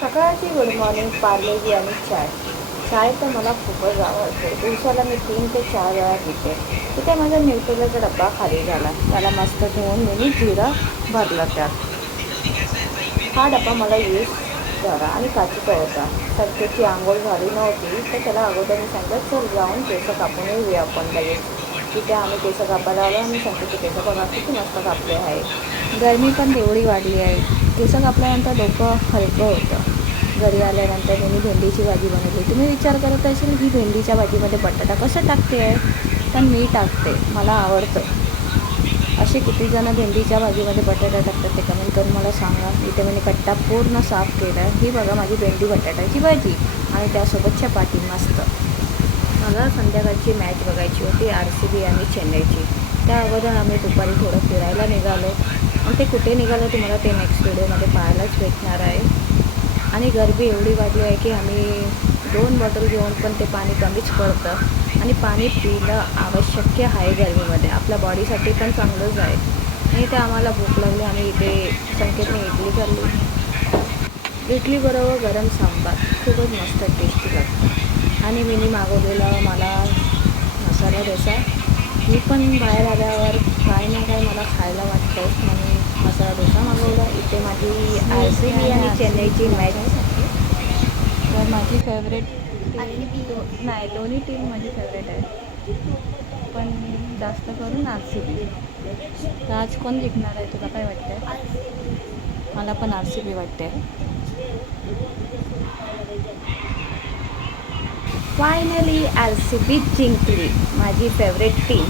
सकाळची good morning Parle-G आणि चाय. चाय तर मला खूपच आवडते. दिवसाला मी 3 ते 4 वेळा पिते. तिथे माझा न्यूट्रेलाचा डब्बा खाली झाला. त्याला मस्त धुवून मी जिरा भरला त्यात. हा डबा मला यूज झाला आणि काचेचा होता. सध्याची आंघोळ झाली नव्हती तर त्याला अगोदर मी सांगितलं चल जाऊन केस कापून येऊया आपण लगेच. तिथे आम्ही केस कापायला आलो आणि संकेतचे केस बघा किती मस्त कापले आहे. गरमी पण तेवढी वाढली आहे. केस कापल्यानंतर डोकं हलकं होतं. घरी आल्यानंतर मी भेंडीची भाजी बनवली. तुम्ही विचार करत असेल ही भेंडीच्या भाजीमध्ये बटाटा कसं टाकते आहे, पण मी टाकते, मला आवडतं. असे किती जण भेंडीच्या भाजीमध्ये बटाटा टाकतात ते कमेंट करून मला सांगा. इथे मी कट्टा पूर्ण साफ केला आहे. ही बघा माझी भेंडी बटाट्याची भाजी आणि त्यासोबत चपाती मस्त. मला संध्याकाळची मॅच बघायची होती RCB आणि चेन्नईची. त्या अगोदर आम्ही दुपारी थोडं फिरायला निघालो आणि ते कुठे निघालो तुम्हाला ते नेक्स्ट व्हिडिओमध्ये पाहायलाच भेटणार आहे. आणि गरमी एवढी वाढली आहे की आम्ही 2 बॉटल घेऊन पण ते पाणी कमीच पडतं आणि पाणी पिणं आवश्यक आहे गरमीमध्ये. आपल्या बॉडीसाठी पण चांगलंच आहे. आणि ते आम्हाला भूक लागली. आम्ही इथे संकेतने इडली खाल्ली. इडलीबरोबर गरम सांबार खूपच मस्त टेस्टी लागतं. आणि मी मागवलेला मला मसाला डोसा. मी पण बाहेर आल्यावर काय ना काय मला खायला वाटतं म्हणून मसाला डोसा मागवला. इथे माझी RCB आणि चेन्नईची मॅच. तर माझी फेवरेट नाही, दोन्ही टीम माझी फेवरेट आहे, पण जास्त करून RCB. तर आज कोण जिंकणार आहे तुला काय वाटतं? मला पण RCB वाटते. फायनली RCB जिंकली, माझी फेवरेट टीम.